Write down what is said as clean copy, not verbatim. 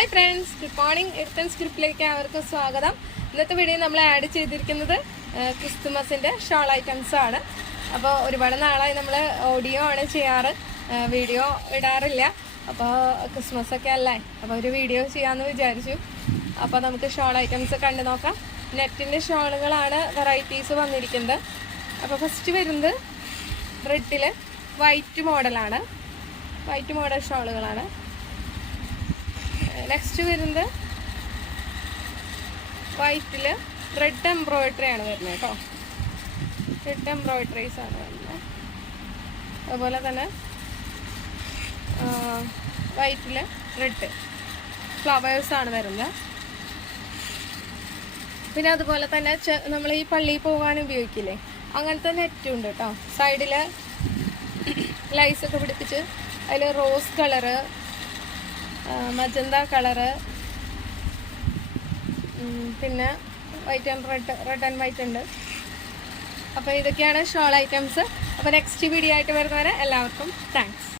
Hi friends, good morning. എഴുത്തൻ സ്ക്രിപ്റ്റിലേക്ക് അവർക്കും സ്വാഗതം. ഇന്നത്തെ വീഡിയോ നമ്മൾ ആഡ് ചെയ്തിരിക്കുന്നത് ക്രിസ്തുമസിൻ്റെ ഷോൾ ഐറ്റംസ് ആണ്. അപ്പോൾ ഒരുപാട് നാളായി നമ്മൾ ഓഡിയോ ആണ് ചെയ്യാറ്, വീഡിയോ ഇടാറില്ല. അപ്പോൾ ക്രിസ്മസ് ഒക്കെ അല്ലേ, അപ്പോൾ ഒരു വീഡിയോ ചെയ്യാമെന്ന് വിചാരിച്ചു. അപ്പോൾ നമുക്ക് ഷോൾ ഐറ്റംസ് കണ്ടു നോക്കാം. നെറ്റിൻ്റെ ഷോളുകളാണ് വെറൈറ്റീസ് വന്നിരിക്കുന്നത്. അപ്പോൾ ഫസ്റ്റ് വരുന്നത് റെഡിൽ വൈറ്റ് മോഡലാണ്, വൈറ്റ് മോഡൽ ഷോളുകളാണ്. നെക്സ്റ്റ് വരുന്നത് വൈറ്റിൽ റെഡ് എംബ്രോയിഡറി ആണ് വരുന്നത് കേട്ടോ. റെഡ് എംബ്രോയിഡറീസ് ആണ് വരുന്നത്. അതുപോലെ തന്നെ വൈറ്റിൽ റെഡ് ഫ്ലവേഴ്സാണ് വരുന്നത്. പിന്നെ അതുപോലെ തന്നെ നമ്മൾ ഈ പള്ളിയിൽ പോകാൻ ഉപയോഗിക്കില്ലേ, അങ്ങനത്തെ നെറ്റും ഉണ്ട് കേട്ടോ. സൈഡിൽ ലൈസൊക്കെ പിടിപ്പിച്ച് അതിൽ റോസ് കളറ്, മജന്ത കളറ്, പിന്നെ white and red and white ഉണ്ട്. അപ്പോൾ ഇതൊക്കെയാണ് ഷോൾ ഐറ്റംസ്. അപ്പോൾ നെക്സ്റ്റ് വീഡിയോ ആയിട്ട് വരുന്നവരെ എല്ലാവർക്കും താങ്ക്സ്.